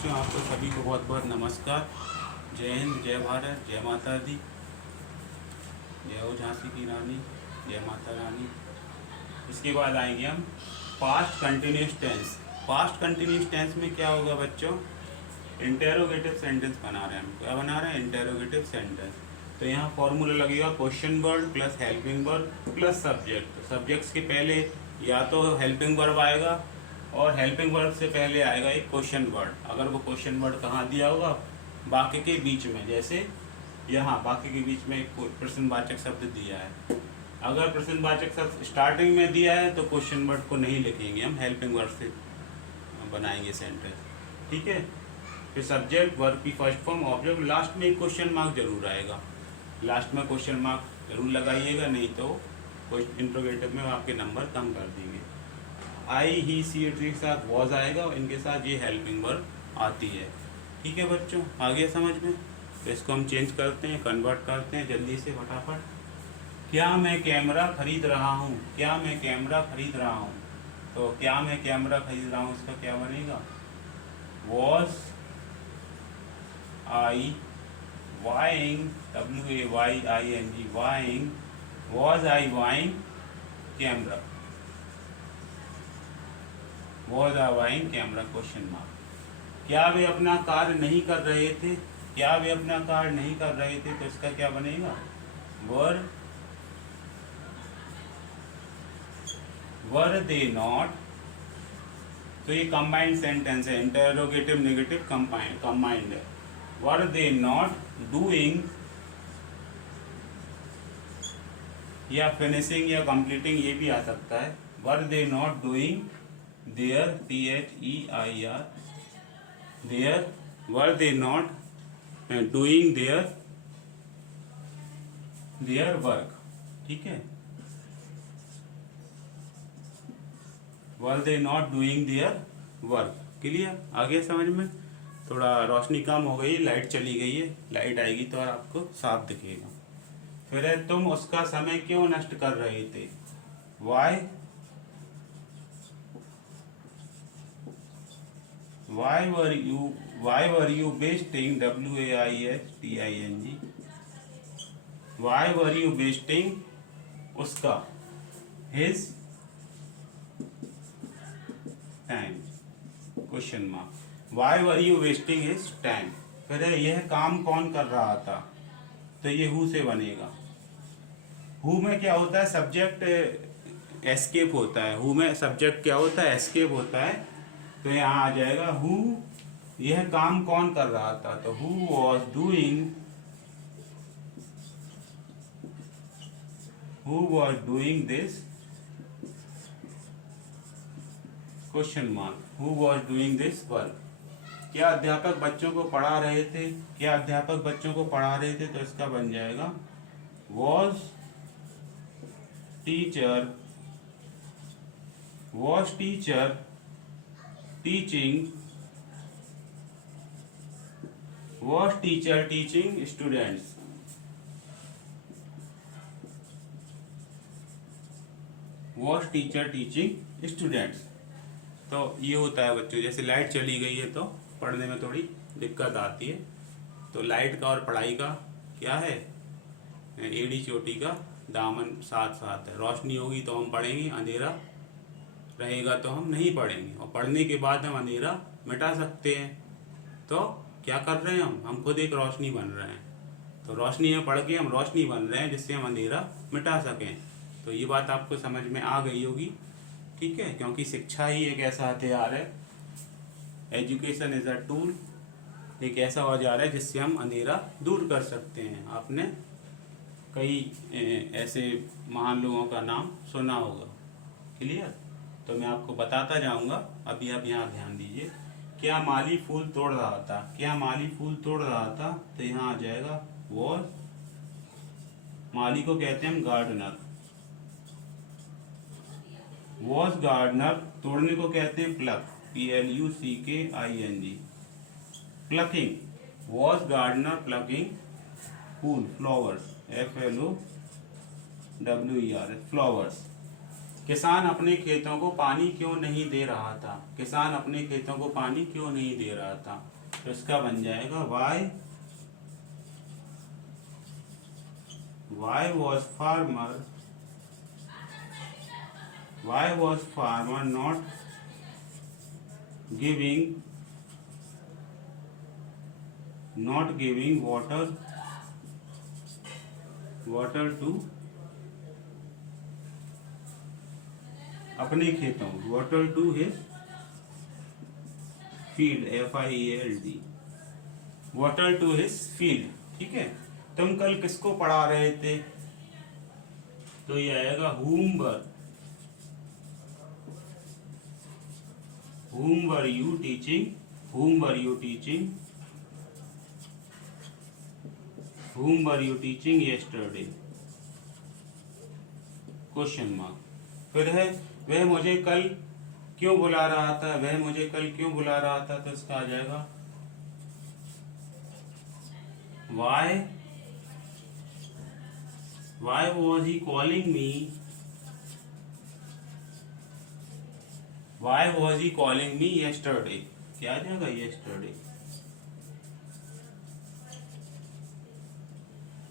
बच्चों, आपको सभी को बहुत बहुत नमस्कार। जय हिंद, जय भारत, जय माता दी, जय हो झांसी की रानी, जय माता रानी। इसके बाद आएंगे हम past continuous tense. Past continuous tense में क्या होगा बच्चों? इंटेरोगेटिव सेंटेंस बना रहे हैं हम। क्या बना रहे हैं? Interrogative sentence. तो यहाँ फॉर्मूला लगेगा question word plus helping verb plus subject. तो सब्जेक्ट्स के पहले या तो हेल्पिंग वर्ब आएगा और हेल्पिंग वर्ब से पहले आएगा एक क्वेश्चन वर्ड। अगर वो क्वेश्चन वर्ड कहाँ दिया होगा? वाक्य के बीच में। जैसे यहाँ वाक्य के बीच में एक प्रश्नवाचक शब्द दिया है। अगर प्रश्नवाचक शब्द स्टार्टिंग में दिया है तो क्वेश्चन वर्ड को नहीं लिखेंगे, हम हेल्पिंग वर्ड से बनाएंगे सेंटेंस। ठीक है। फिर सब्जेक्ट, वर्ब की फर्स्ट फॉर्म, ऑब्जेक्ट, लास्ट में एक क्वेश्चन मार्क जरूर आएगा। लास्ट में क्वेश्चन मार्क जरूर लगाइएगा, नहीं तो इंट्रोगेटिव में आपके नंबर कम कर देंगे। आई, ही, सी, इट के साथ वॉज आएगा और इनके साथ ये हेल्पिंग वर्ब आती है। ठीक है बच्चों, आ गया समझ में? तो इसको हम चेंज करते हैं, कन्वर्ट करते हैं जल्दी से फटाफट। क्या मैं कैमरा खरीद रहा हूँ? क्या मैं कैमरा खरीद रहा हूँ? तो क्या मैं कैमरा खरीद रहा हूँ, इसका क्या बनेगा? Was I vying, WAYING, vying, was I vying camera, was I vying camera question mark. क्या वे अपना कार्य नहीं कर रहे थे? क्या वे अपना कार्य नहीं कर रहे थे, तो इसका क्या बनेगा? Were they not. तो ये कंबाइंड सेंटेंस है, इंटरोगेटिव नेगेटिव कंबाइंड है। वर दे नॉट डूइंग या फिनिशिंग या कंप्लीटिंग, ये भी आ सकता है। Were they not doing their, THEIR, their, were they not doing their work. ठीक है। Were they not doing their work. Clear? आगे समझ में? थोड़ा रोशनी कम हो गई है, लाइट चली गई है। लाइट आएगी तो और आपको साफ दिखेगा। फिर है, तुम उसका समय क्यों नष्ट कर रहे थे? Why were you wasting, WAISTING, why were you wasting उसका, his time question mark. Why were you wasting his time. फिर है, यह काम कौन कर रहा था? तो ये हु से बनेगा। हु में क्या होता है? सब्जेक्ट एस्केप होता है। हु में सब्जेक्ट क्या होता है? एस्केप होता है। तो यहाँ आ जाएगा हु, यह काम कौन कर रहा था? तो who was doing this question mark, who was doing this work. क्या अध्यापक बच्चों को पढ़ा रहे थे? क्या अध्यापक बच्चों को पढ़ा रहे थे? तो इसका बन जाएगा was teacher teaching, was teacher teaching students. Was teacher teaching students. तो ये होता है बच्चों, जैसे लाइट चली गई है तो पढ़ने में थोड़ी दिक्कत आती है। तो लाइट का और पढ़ाई का क्या है? एड़ी चोटी का दामन साथ साथ है। रोशनी होगी तो हम पढ़ेंगे, अंधेरा रहेगा तो हम नहीं पढ़ेंगे। और पढ़ने के बाद हम अंधेरा मिटा सकते हैं। तो क्या कर रहे हैं हम खुद एक रोशनी बन रहे हैं। तो रोशनी में पढ़ के हम रोशनी बन रहे हैं, जिससे हम अंधेरा मिटा सकें। तो ये बात आपको समझ में आ गई होगी। ठीक है, क्योंकि शिक्षा ही एक ऐसा हथियार है, एजुकेशन इज अ टूल, एक ऐसा औजार है जिससे हम अंधेरा दूर कर सकते हैं। आपने कई ऐसे महान लोगों का नाम सुना होगा। क्लियर? तो मैं आपको बताता जाऊंगा। अभी आप यहाँ ध्यान दीजिए। क्या माली फूल तोड़ रहा था? क्या माली फूल तोड़ रहा था? तो यहाँ आ जाएगा वॉज। माली को कहते हैं हम गार्डनर। Was gardener. तोड़ने को कहते हैं pluck, PLUCKING, plucking. Was gardener plucking फूल, फ्लावर्स, FLOWERS, फ्लावर्स। किसान अपने खेतों को पानी क्यों नहीं दे रहा था? किसान अपने खेतों को पानी क्यों नहीं दे रहा था? तो इसका बन जाएगा why was farmer not giving water to अपने खेतों, water to his field, FIELD, water to his field। ठीक है, तुम कल किसको पढ़ा रहे थे? तो ये आएगा whom were you teaching yesterday? Question mark. फिर है वह मुझे कल क्यों बुला रहा था? तो इसका आ जाएगा why was he calling me yesterday? क्या आ जाएगा? yesterday।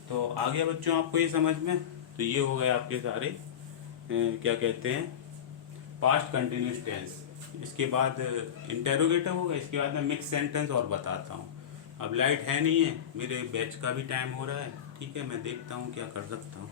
तो आ गया बच्चों आपको ये समझ में? तो ये हो गए आपके सारे क्या कहते हैं, पास्ट कंटिन्यूस टेंस। इसके बाद इंटेरोगेटिव होगा, इसके बाद मैं मिक्स सेंटेंस और बताता हूँ। अब लाइट है नहीं है, मेरे बैच का भी टाइम हो रहा है। ठीक है, मैं देखता हूँ क्या कर सकता हूँ।